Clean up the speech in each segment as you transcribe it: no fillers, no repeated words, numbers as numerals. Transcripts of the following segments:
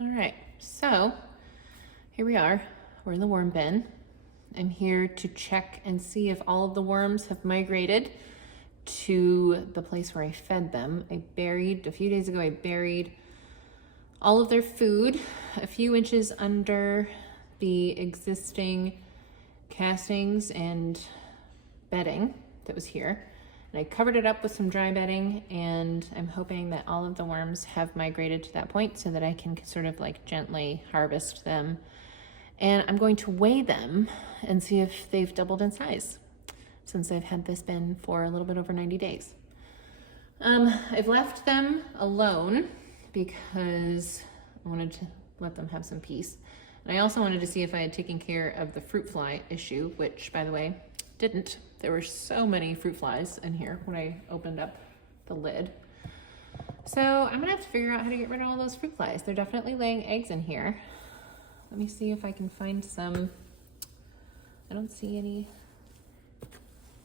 All right, so here we are. We're in the worm bin. I'm here to check and see if all of the worms have migrated to the place where I fed them. A few days ago, I buried all of their food a few inches under the existing castings and bedding that was here. And I covered it up with some dry bedding, and I'm hoping that all of the worms have migrated to that point so that I can sort of like gently harvest them. And I'm going to weigh them and see if they've doubled in size since I've had this bin for a little bit over 90 days. I've left them alone because I wanted to let them have some peace. And I also wanted to see if I had taken care of the fruit fly issue, which, by the way, didn't. There were so many fruit flies in here when I opened up the lid. So I'm gonna have to figure out how to get rid of all those fruit flies. They're definitely laying eggs in here. Let me see if I can find some. I don't see any.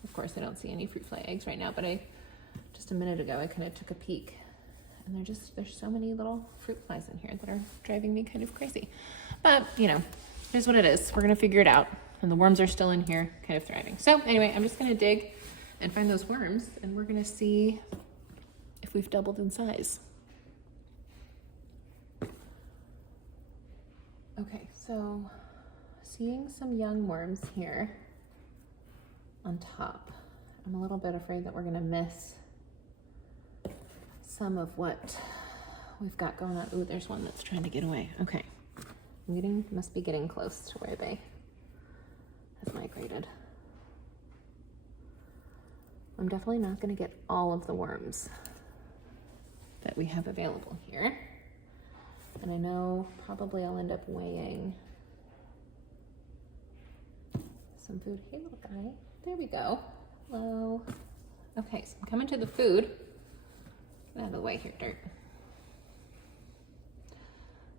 Of course, I don't see any fruit fly eggs right now, but just a minute ago, I kind of took a peek. And there's so many little fruit flies in here that are driving me kind of crazy. But, you know, it is what it is. We're gonna figure it out. And the worms are still in here, kind of thriving. So anyway, I'm just gonna dig and find those worms, and we're gonna see if we've doubled in size. Okay, so seeing some young worms here on top. I'm a little bit afraid that we're gonna miss some of what we've got going on. Ooh, there's one that's trying to get away. Okay, must be getting close to where they have migrated. I'm definitely not gonna get all of the worms that we have available here. And I know probably I'll end up weighing some food. Hey, little guy. There we go. Hello. Okay, so I'm coming to the food. Get out of the way here, dirt.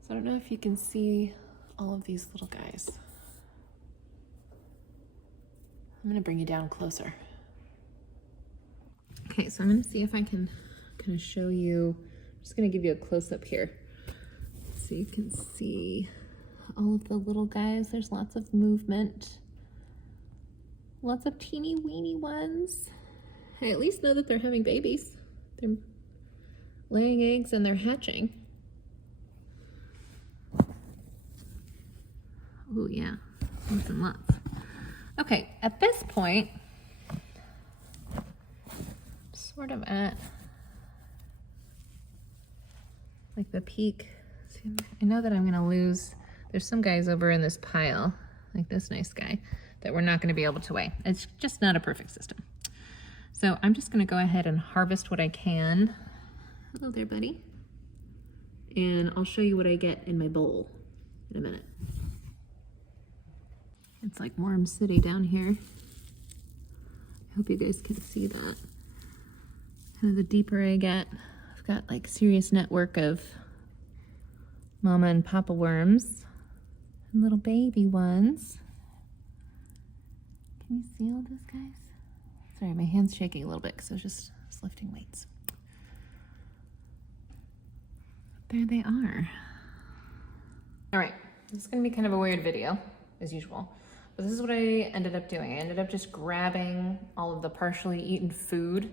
So I don't know if you can see all of these little guys. I'm gonna bring you down closer. Okay, so I'm gonna see if I can kind of show you. I'm just gonna give you a close-up here so you can see all of the little guys. There's lots of movement. Lots of teeny weeny ones. I at least know that they're having babies. They're laying eggs and they're hatching. Oh yeah, lots and lots. Okay, at this point, sort of at like the peak. See, I know that I'm gonna lose, there's some guys over in this pile, like this nice guy, that we're not gonna be able to weigh. It's just not a perfect system. So I'm just gonna go ahead and harvest what I can. Hello there, buddy. And I'll show you what I get in my bowl in a minute. It's like Worm City down here. I hope you guys can see that. Kind of the deeper I get, I've got like serious network of mama and papa worms and little baby ones. Can you see all those guys? Sorry, my hand's shaking a little bit because I was lifting weights. There they are. All right, this is gonna be kind of a weird video, as usual. But this is what I ended up doing. I ended up just grabbing all of the partially eaten food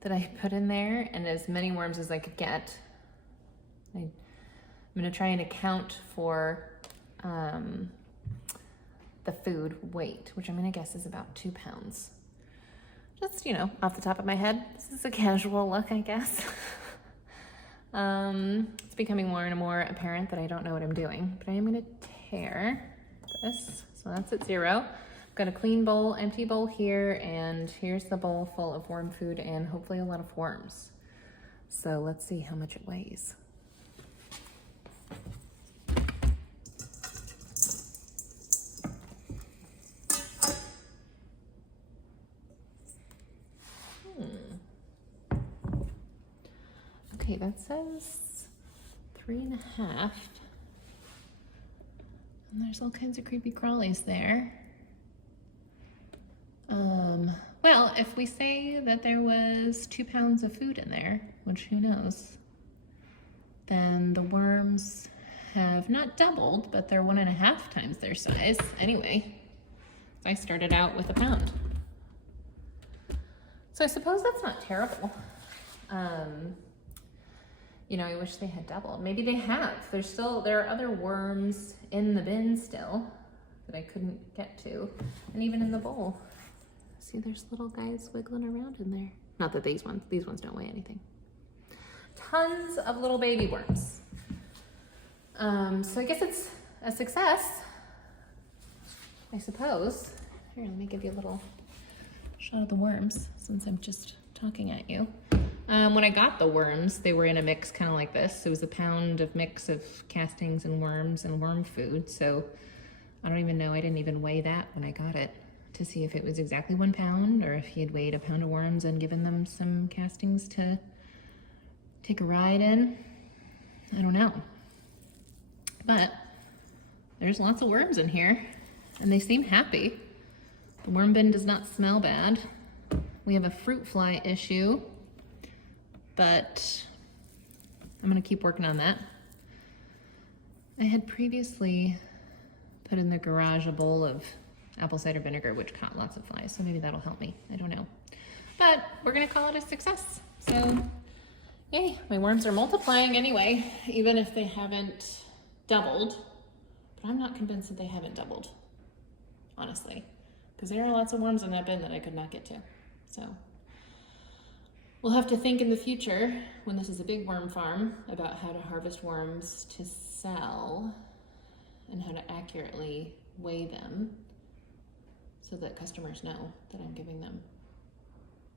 that I put in there and as many worms as I could get. I'm gonna try and account for the food weight, which I'm gonna guess is about 2 pounds. Just, you know, off the top of my head. This is a casual look, I guess. It's becoming more and more apparent that I don't know what I'm doing, but I am gonna tear this. So that's at 0. I've got a clean bowl, empty bowl here, and here's the bowl full of worm food and hopefully a lot of worms. So let's see how much it weighs. Okay, that says 3.5. And there's all kinds of creepy crawlies there. Well, if we say that there was 2 pounds of food in there, which who knows, then the worms have not doubled, but they're 1.5 times their size anyway. I started out with a pound. So I suppose that's not terrible. You know, I wish they had doubled. Maybe they have. There are other worms in the bin still that I couldn't get to. And even in the bowl. See, there's little guys wiggling around in there. Not that these ones don't weigh anything. Tons of little baby worms. So I guess it's a success, I suppose. Here, let me give you a little shot of the worms since I'm just talking at you. When I got the worms, they were in a mix kind of like this. It was a pound of mix of castings and worms and worm food. So I don't even know, I didn't even weigh that when I got it to see if it was exactly 1 pound or if he had weighed a pound of worms and given them some castings to take a ride in. I don't know. But there's lots of worms in here and they seem happy. The worm bin does not smell bad. We have a fruit fly issue, but I'm gonna keep working on that. I had previously put in the garage a bowl of apple cider vinegar, which caught lots of flies, so maybe that'll help me. I don't know. But we're gonna call it a success. So, yay, my worms are multiplying anyway, even if they haven't doubled. But I'm not convinced that they haven't doubled, honestly, because there are lots of worms in that bin that I could not get to. So we'll have to think in the future, when this is a big worm farm, about how to harvest worms to sell and how to accurately weigh them so that customers know that I'm giving them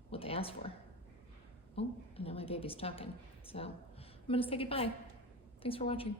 what they asked for. Oh, and now my baby's talking. So I'm gonna say goodbye. Thanks for watching.